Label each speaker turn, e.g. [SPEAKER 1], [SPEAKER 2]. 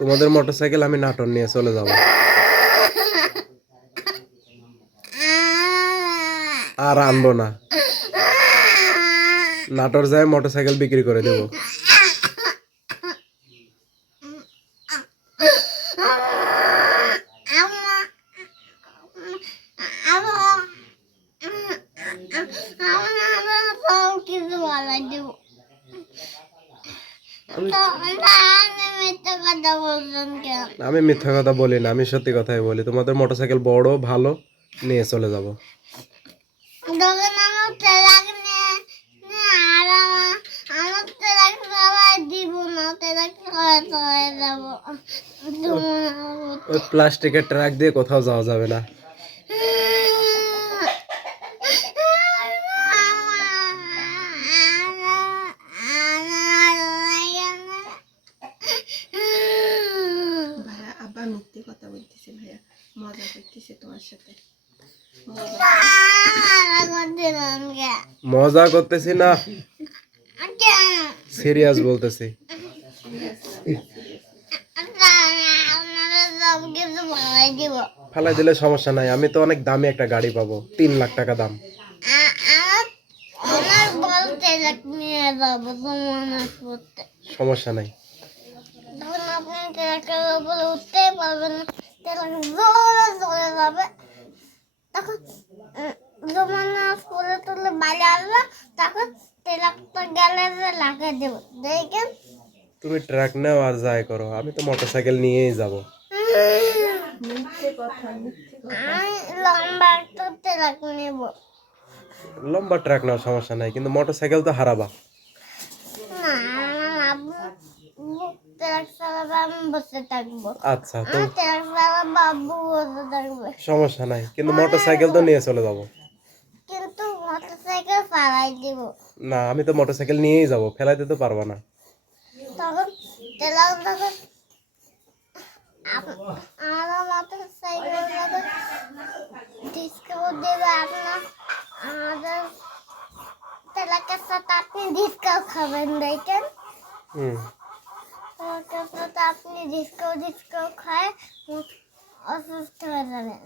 [SPEAKER 1] তোমাদের মোটরসাইকেল আমি নাটন নিয়ে চলে যাব। আর আনব না। নাটোর যায় মোটরসাইকেল বিক্রি করে দেবো। আমি আমি মিথ্যা কথা বলি না আমি সত্যি কথাই বলি। তোমাদের মোটরসাইকেল বড় ভালো নিয়ে চলে যাব। প্লাস্টিকের ট্রাক দিয়ে কোথাও যাওয়া যাবে না।
[SPEAKER 2] কথা বলতেছে ভাইয়া। মজা করতেছে তোমার সাথে।
[SPEAKER 1] মজা করতেছি না। সিরিয়াস বলতেছি। ফেলাই দিলে সমস্যা নাই। আমি তো অনেক দামি একটা গাড়ি পাবো। তিন লাখ টাকা দাম। সমস্যা নাই।
[SPEAKER 3] ট্রাকের উপরে উঠতেই পারবেন না ট্রাক জোরে চলে যাবে তখন যখন ফুলে তুলে বাইরে আসবে তখন ট্রাকটা গ্যালেজে লাগিয়ে দেবো দেখেন
[SPEAKER 1] তুমি ট্রাক নাও আর যাই করো আমি তো মোটরসাইকেল নিয়েই যাব।
[SPEAKER 3] আমি লম্বা একটা ট্রাক নেব।
[SPEAKER 1] লম্বা ট্রাক নাও সমস্যা নাই কিন্তু মোটরসাইকেল তো হারাবা
[SPEAKER 3] না আমার আব্বু ট্রাক চালাবে আমি বসে থাকব।
[SPEAKER 1] আচ্ছা তো
[SPEAKER 3] বসে থাকবে।
[SPEAKER 1] সমস্যা নাই কিন্তু মোটরসাইকেল তো নিয়ে চলে যাব।
[SPEAKER 3] কিন্তু মোটরসাইকেল ফালাই দিব।
[SPEAKER 1] না আমি তো মোটরসাইকেল নিয়েই যাব ফেলাইতে তো পারবা না।
[SPEAKER 3] তখন তেলাল তখন আমার মোটরসাইকেল যখন ডিসকাউন্ট দেবে আপনার আমাদের তেলাকের সাথে আপনি ডিসকাউন্ট খাবেন দেখেন।
[SPEAKER 1] হুম।
[SPEAKER 3] তেলাকের তো আপনি ডিসকো ডিসকো খায় অসুস্থ হয়ে যাবেন।